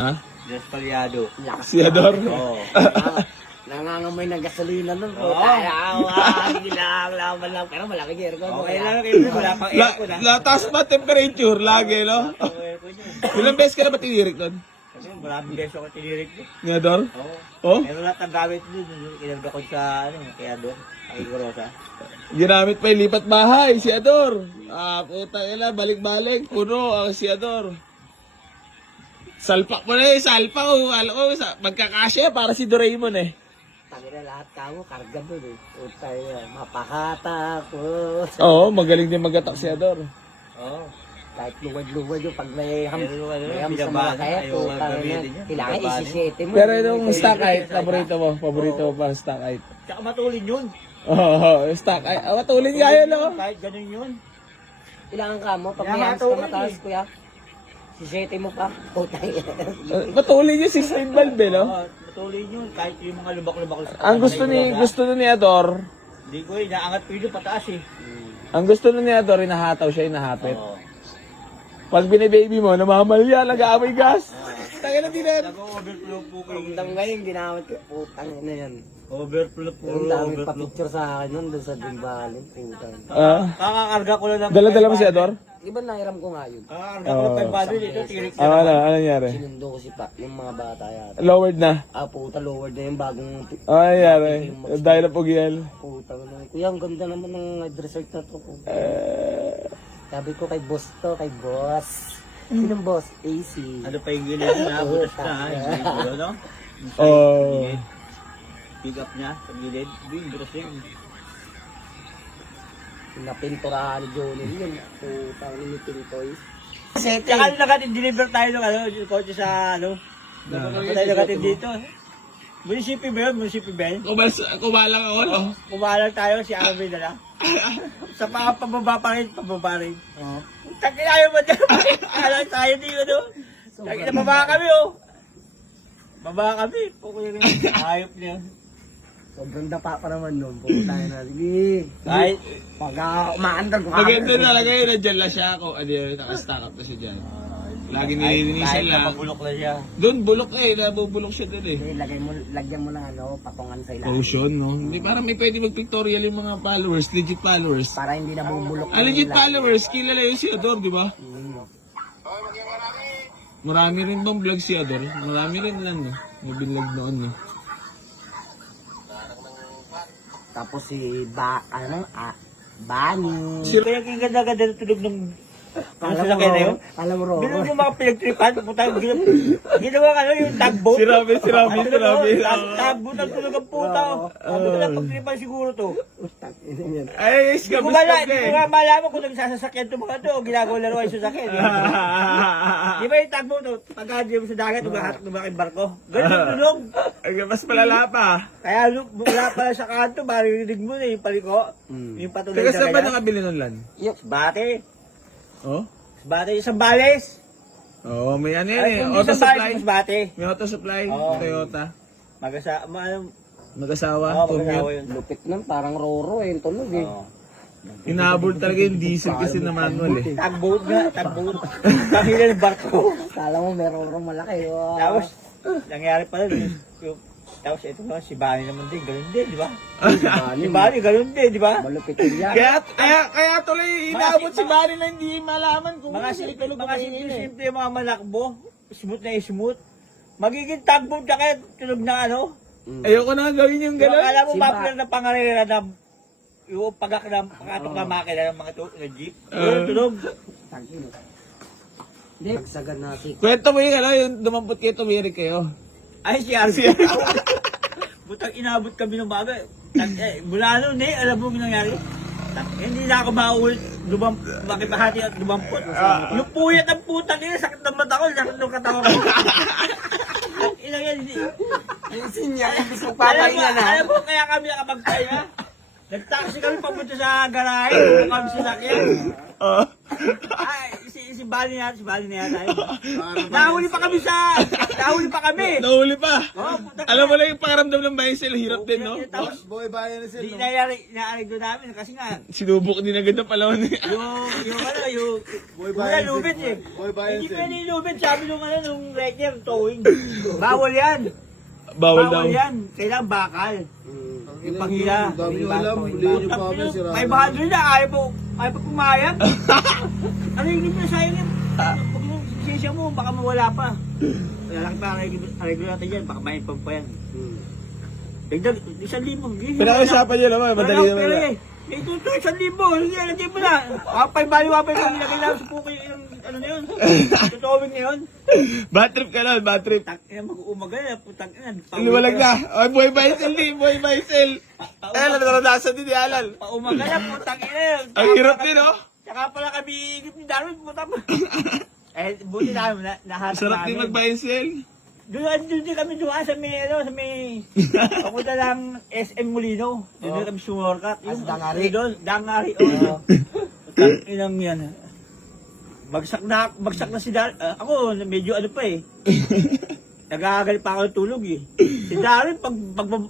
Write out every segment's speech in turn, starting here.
Ha? Diyos Palyado. Siador? Oo. Nangangamoy ng gasolina nun po. Oo. Laman lang. Pero malaki yung aircon. Okay lang kayo. Wala pang aircon ha. Taas pa temperature lagi, no? Aircon yun. Ilang beses ka na ba tinirik doon? Kasi maraming beso ko tinirik doon. Siador? Oo. Oh? Pero lahat ng gamit doon. Inagda ko sa kaya doon. Ay Gorosa. Ginamit pa yung lipat bahay, Siador. Puta ila, balik-balik. Puno ang Siador. Salpak mo na eh, salpak ko. Alam ko, magkakasya para si Doraemon eh. Tangina lahat ka mo, karga doon eh. Utay, mapakata ko. Oo, magaling din mag-attack si Ador. Oo. Kahit luwad-luwad yung pag may Pero ano, may ham sa binaba mga na, kaya ayaw po. gagamitin niya. Kailangan Binaba na. isisete mo. Pero yung Stockite, paborito mo pa Stockite. Tsaka matulin yun. Oo, Stockite. Matulin nga yun, no? Kahit ganun yun. Kailangan ka mo, pag Kailangan may hams ka matulin mataas, eh. kuya. Sisete mo pa. Utay. Matulin yung 16 valve, no? Oo, matulin yun. Kahit yung mga lubak-lubak. Ang gusto ni Ador, Hindi ko inaangat ko yun pataas eh. ang gusto ni Ador, inahataw siya, inahapit. Oo. Pag binibaby mo, namamalya, nag-aamoy gas. Tangin na din Nag-overflow po kayo. Hanggang ngayon, ginamit ko. Putang ina yan. Overflow po. Ang dami pa Overflow. picture sa akin nun, doon sa Dimbalin. Putang. Kakakarga ko lang. Dala-dala mo si Ador? Di ba nahiram ko nga yun? Kakakarga ko lang 500 dito. Tirik na Ano naman. nangyari? Sinundo ko si Pa, yung mga bata yata. Lowered na. Puta, lower na yung bagong Ano nangyari? Dahil na pugiel. puta. Kuya, ang ganda naman ng resort na to. Sabi ko kay boss to, kay boss. Sinong boss? AC. Ano pa yung gilid na? Butas na ha. Yung gilid ko, no? Yung side, Oh. gilid. Pick up niya sa gilid. Yung butas yun. Napinturahan ni Johnny yun. Puta, ni Pintoy. Tsaka nag-deliver tayo ng ano, yung kotse sa ano. Tayo nag dito. Munisipyo ba yun? Munisipyo ba yun? Kumalang ako, no? Kumalang tayo, si Arvin na lang. Sa pababa pa rin, pababa rin. Oo. Taki na yung madya. Alam tayo dito, no? Taki na baba kami, oh. Baba kami. Kukuya rin. Ayop niya. Sobrang dapa pa naman nun. Puta na. Sige. Kahit, Pag umaandar ko. Maganda talaga yun, nandiyan lang siya ako. Ano yun, nakastack up na siya dyan. Lagi nililinisan lang. napabulok na siya. Doon, bulok eh. Nabubulok siya doon eh. Lagyan mo ng ano, patungan sa ilalim. Potion, no? Hindi, parang may pwede mag-pictorial yung mga followers, legit followers. Para hindi nabubulok. Legit followers, kilala yun si Ador, di ba? Marami rin bang vlog si Ador? Marami rin lang, no? May binlog noon, no? Tapos si Bani. Kaya yung ganda-ganda na tunog ng sasakyan na yun. Alam mo, Ro. Bilang yung mga pinagtripan, puta, ginawa ka ano, yung tugboat. Si Robin. Tugboat ang tunog ang puta. Sabi ko na pagtripan siguro to. Ay, Hindi ko nga malaman kung nagsasasakyan itong mga to, o ginagawa laro ay sasakyan. Di ba yung tugboat to, pagka di mo sa dagat, tumahatak ng mga barko. Ganun ang tunog. Mas malala pa. Kaya mula pala sa kanto, maririnig mo na yung paliko. Yung patuloy Teka, saan ba ganyan. nakabili nun, Lan? Bate. Oh? Bate yung Sambales. Oo, may ano yan Ay, eh. kung di Auto Sambales, supply. mas bate. May auto supply. Oo. Toyota. Mag-asawa. Magasawa commute. yun. Lupit nun, parang Roro yung tunog eh. Oo. Inaabol talaga yung diesel kasi na manual eh. Tugboat nga, tugboat. Kakila ng barko. Kala mo may Roro malaki. Oh. Tapos, nangyari pala, tapos ito naman, si Bani naman din, ganun din, di ba? Si Bani, ganun din, di ba? Malupit yun yan. Kaya tuloy inaabot si Barry na hindi malaman kung Mga sino tulog mga na yun eh. simple yung mga malakbo, smooth na smooth. Magiging tugboat na kaya tunog na ano? Ayoko na gawin yung gano'n. Alam mo, Si popular na pangarera na yung pagkatok na makina ng mga jeep. Yung tunog. Hindi. Pagsagan na si Kwento mo yung yung dumampot kayo, tumirik kayo. Ay, si Arvin. Butang inabot kami ng baga. Mula noon eh, alam mo yung nangyari? Hindi na ako maulit makipahati at lumampot. Yung puyat ng putang ina, sakit ng mata ko, sakit ng katawan ko. Ilang yan, Alisin niya. Ibig mo alam mo, kaya kami nakapagpahinga. Nag-taxi kami papunta sa garahe, kung kami sinakyan. Ay, si Bali na yata, Nahuli pa kami sa Nahuli pa kami. Nahuli pa. Oh, puta. Alam mo lang yung pakiramdam ng bicycle, hirap din, no? Tapos, Boy bayan na di sila. naari doon namin kasi nga, Sinubok din agad ng palawon eh. yung Boy wala bayan lubid eh. Boy bayan Hindi sila. pwede yung lubid, sabi nung nung wrecker, towing. Bawal yan. Bawal daw. yan. Kailangan bakal. Yung panghila. Dami nyo alam, huliin nyo pa kami sira. 500 na, ayaw pa pumayag. Ano yung hindi sayang yan? Pag yung sisya mo, baka mawala pa. Lalaki pa ang regular natin yan, baka may pag pa yan. Dagdag, 1,000. Pinag-usapan nyo naman, madali naman na. Ito, 1,000. Hindi, lagay mo na. Wapay kung nilagay lang sa puko yung ano na yun. Tutawin na yun. Bad trip ka nun, bad trip. Ina, mag-uumaga na, putang ina. Lumalag na. Ay, boy bicycle din, boy bicycle. Eh, naranasan din ni Alan. Paumaga na, putang ina. Ang hirap din, oh. Tsaka pala kami igip ni Darwin, putang buti namin, nahanap Sarap din mag-bicycle. Doon din kami dumaan sa may, papunta lang SM Molino. Doon kami sumorkat. As Dangari. Doon, Dangari. Oo. Putang inang yan. Bagsak na si Darwin. Ako, medyo ano pa eh. Nag-aagal pa ako ng tulog eh. Si Darwin,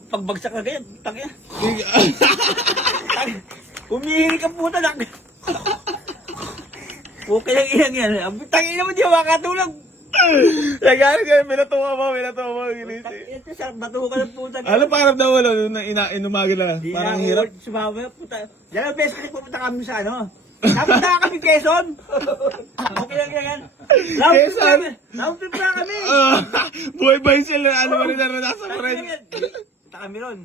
pagbagsak na ganyan, putang ina. Umihiri ka puta lang. Okay lang ilang yan. Ang tangin naman di ako makatulog. Nagano ka, minatuwa mo, ginisi. Ito sa bato ka ng puta. Ano pakiramdam mo nung inumaga na? Di Parang na hirap. ako sumama. Puta. Yan ang best kasi pumunta kami sa ano. Napunta kami Quezon. Okay lang yan. Quezon? Napunta pa kami. Boy bicycle na ano mo rin naranasan mo rin. Punta kami ron.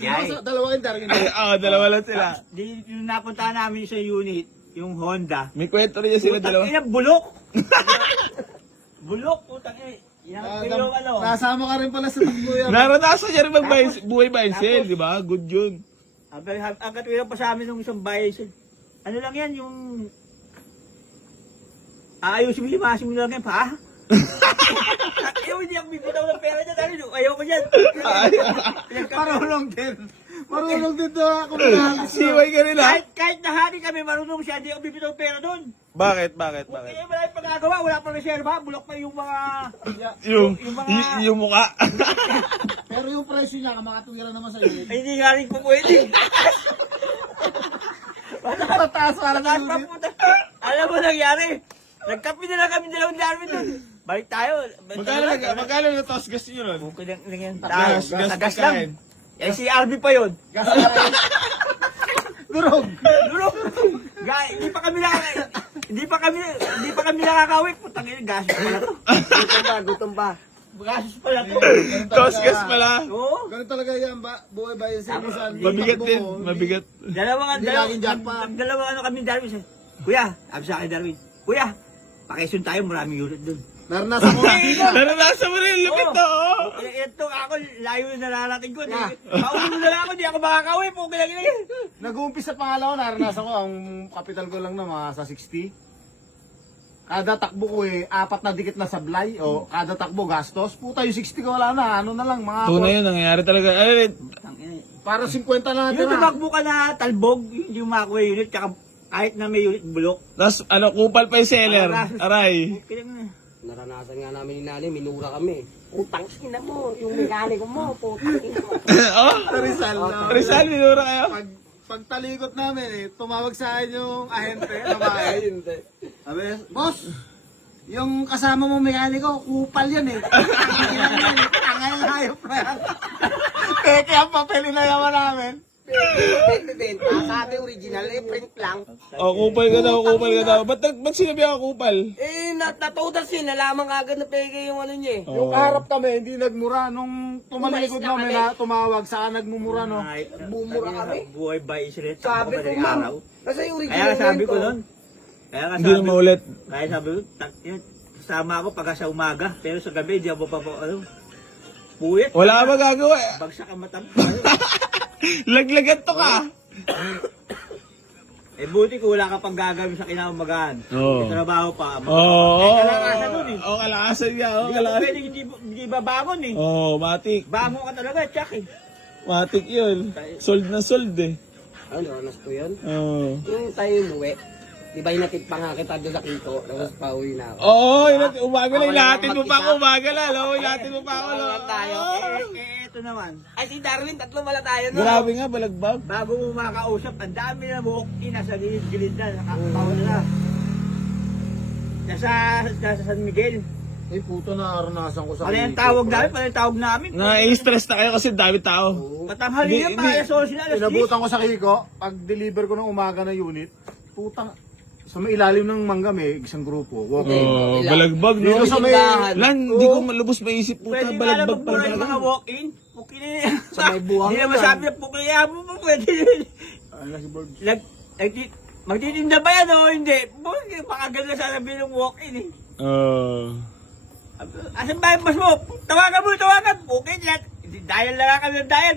Yay. Dalawa kayong dargin. Dalawa lang sila. Yung napunta namin sa unit, yung Honda. May kwento rin sila dalawa. Putang ina, bulok. Bulok, putang ina. Yan yung ano. Nasama ka rin pala sa takbo yan. Naranasan niya rin buhay bicycle, di ba? Good yun. Ang katwiran pa sa amin ng isang bicycle. Ano lang yan, yung... Aayusin mo, limasin mo lang yan, pa? Ayaw, hindi ako bibitaw ng pera dyan. Ayaw ko dyan. Marunong din. Marunong din to ako na. Siway ka rin ha? Kahit nahani kami, marunong siya, hindi ako bibitaw ng pera doon. Bakit? Kaya wala yung pagkagawa, wala pa reserva, bulok pa yung mga... Yung mukha. Pero yung presyo niya, kamakatwira naman sa iyo. Ay, hindi nga rin po pwede. Mataas para sa Taas pa unit. puta. Alam mo nangyari? Nagkapi na lang kami dalawang Darwin doon. Balik tayo. Magkano na tos gas nyo nun? Okay lang yan. Gas Gas pagkain. lang. Eh si RB pa yun. Durog. Durog. Hindi pa kami nakakawit. Putang ina, gasos pala to. Gutom ba? Gasos pala to. Tos gas pala. Oo. Ganun talaga yan ba? Buhay bayan sa minsan. Mabigat din, mabigat. Hindi laging jackpot. Dalawang ano kami Darwin. Kuya, sabi sa akin Darwin. Kuya, pakisun tayo, maraming unit doon. Naranasan ko. Naranasan mo rin, lupit to. Ito ako, layo na nararating ko. Paulo na lang ako, di ako makakawi. Puki lang yun. Nag-uumpisa pa nga lang ako, naranasan ko. Ang kapital ko lang na mga sa 60. Kada takbo ko apat na dikit na sablay. O kada takbo gastos. Puta yung 60 ko wala na. Ano na lang mga... Tunay yun, nangyayari talaga. Para 50 na natin Yung tumakbo ka na talbog, yung makakuha unit, tsaka kahit na may unit bulok. Tapos, kupal pa yung seller. Aray. Puki lang na. Naranasan nga namin ni nanay, minura kami. Putang ina mo, yung mekaniko mo, putang ina mo. Oh, Rizal na. Rizal, minura kayo. Pag talikot namin tumawag sa akin yung ahente, babae. Hindi. Sabi, boss, yung kasama mo mekaniko, kupal yan Tangay na hayop na yan. Peke ang papel na yaman namin. Benta, sabi original, print lang. Kupal ka daw. Ba't sinabi ako kupal? Natutas yun, nalaman agad na peke yung ano niya eh. Yung kaharap kami, hindi nagmura. Nung tumalikod Umalis na namin kami. na tumawag, saan nagmumura no? Bumura kami. Buhay ba isret? Sabi ko, ma'am, kasi yung original Kaya sabi ko to. nun. Hindi na maulit. Kaya sabi ko, kasama ako pagka sa umaga. Pero sa gabi, di ako puyat. Wala ka magagawa. Bagsak ang matang. Laglagan to ka. Buti ko wala ka pang gagawin sa kinaumagaan. Oo. Trabaho pa. Kalakasan nun eh. Kalakasan niya. Hindi ka pwede hindi babangon eh. Matik. Bangon ka talaga, tsak eh. Matik yun. Sold na sold eh. Ano, nanas ko yun? Oo. Yung tayo umuwi, Di ba hinatid pa nga kita doon sa Kiko, tapos pauwi na ako. Oo, umaga lang, ilahatin mo pa ako, umaga lang, no? Ilahatin mo pa ako, no? tayo. Ito naman. Ay, si Darwin, tatlo pala tayo, no? Grabe nga, balagbag. Bago mo makausap, ang dami na walk-in nasa gilid na, nakakatawa na. Nasa San Miguel. Eh, puto na naranasan ko sa Pala yung Kiko, tawag pre. namin, pala yung tawag namin. Na-stress na kayo kasi dami tao. Patanghali na pa, Hindi. alas 11 na, alas 10. Inabutan ko sa Kiko, pag-deliver ko ng umaga na unit, putang, sa may ilalim ng mangga may isang grupo, walking. Oh, balagbag, no? Dito sa may, Lan, hindi ko malubos maisip, puta, Pwede ba balagbag naman pa mura yung mga talaga. walk-in? Okay na yan. Sa may buwang Hindi naman yan. sabi na pukaya mo pa, pwede yun. ano si Bird? Magtitinda ba yan o hindi? Baka ganda sasabihin ng walk-in eh. Asan ba yung boss mo? Tawagan mo, tawagan. Okay, lahat. Dahil lang kami ng dahil.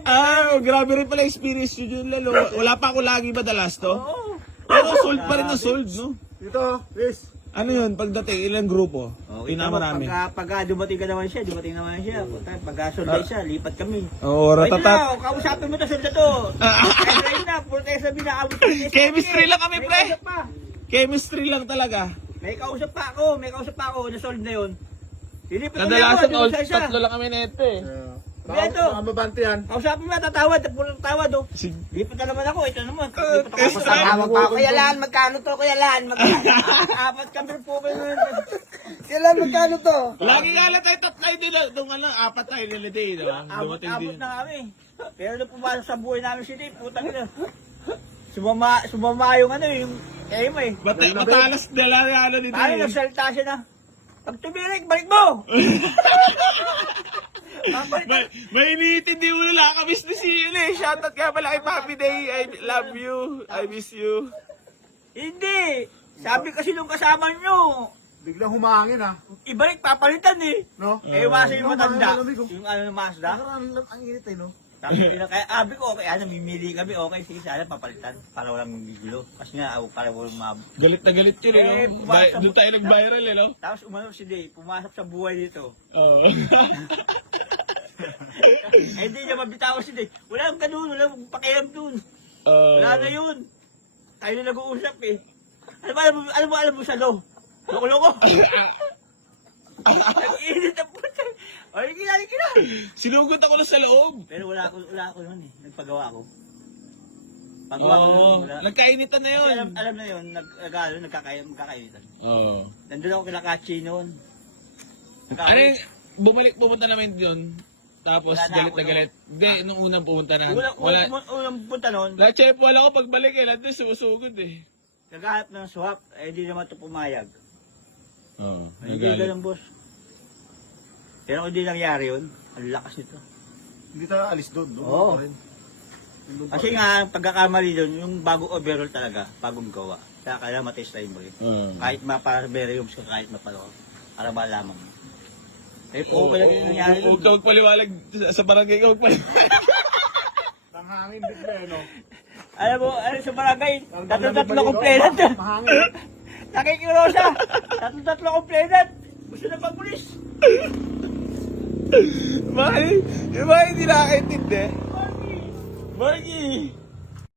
Grabe rin pala experience yun yun, lalo. Wala pa ako lagi madalas to. Oo. Pero sold pa rin na sold, no? Dito, Chris. Ano yun, pagdating, ilang grupo? Pinamarami. Pagka dumating ka naman siya, dumating naman siya. Pagka solday siya, lipat kami. Oo, Pwede ratatat. na, kausapin mo to solda to. Ay, right na, puro tayo sabi na abot. Chemistry lang kami, May pre. kausap pa. Chemistry lang talaga. May kausap pa ako, na-solve na yun. Lilipat kami Kadalasan, ako, all isa-isa. tatlo lang kami neto eh. Beto. Baka mabante yan. Kausapin mo na, tatawad, puro tawad oh. Sige. Lipat na naman ako, ito naman. Lipat ako sa Tawag pa ako, Kuya Lan, magkano to, Kuya Lan? Magkano? apat kami po kayo nun. Kuya Lan, magkano to? Lagi nga lang tayo tatlay din. Nung ano, apat tayo nila din. No? Dumating Abot din. na kami. Pero nung pumasok sa buhay namin si Dave, putang ina. Sumama yung ano yung emo eh. Matalas na lang yung ano dito Paano eh. nagsalita siya na? Pag tumirik, balik mo! May iniintindi mo na nakakamiss ni si yun eh. Shoutout nga pala kay Papi Day. I love you. I miss you. Hindi! Sabi kasi nung kasama nyo, Biglang humangin ah. ibalik papalitan eh. No? Eh, iwasan yung matanda. malamig, oh. Yung ano ng Mazda. Ang init eh, no? Sabi nila, kaya abi ko, okay, namimili kami, okay, sige, sana papalitan para walang gulo. Kasi nga, para walang Galit na galit yun eh. No? Doon tayo nag-viral eh. No? Tapos umano si Dave, pumasok sa buhay dito. Oo. Eh, hindi niya mabitaw si Dave. Wala kang ganun, wala kang pakialam dun. Wala na yun. Tayo na nag-uusap eh. Alam mo sa law. Loko-loko. Nag-init ang puta. O, kina. Sinugot ako na sa loob. Pero wala ako nun eh. Nagpagawa ako. Pagawa ko nun, Oo. wala. Nagkainitan na yun. Kasi alam na yun, magkakainitan. Oo. Nandun ako kila Kachi noon. Ano yung, pumunta namin yun. Tapos Wala na galit ako na nun. galit. Hindi, nung unang pumunta na. Unang punta noon, Na-check wala ako pagbalik eh. Lahat doon sumusugod eh. naghahanap ng swap, eh di naman ito pumayag. Oo. Hindi ganun, boss. Pero kung di nangyari yun, ang lakas nito. Hindi tayo alis doon. Oo. Kasi nga, pagkakamali doon, yung bagong overall talaga, bagong gawa. Kaya kailangan matest tayo mo rin. Kahit mapa-bariums ka, kahit mapalo, para malaman mo. Eh, po pala yung nangyari doon. Huwag ka magpaliwalag sa barangay ka magpaliwalag. Tanghangin bigla eh, no? Alam mo, sa barangay, tatlo kompletat. Mahangin. Nakikirosa, tatlo kompletat. Gusto na pag-pulis. Bakit hindi nakakaintindi? Margie!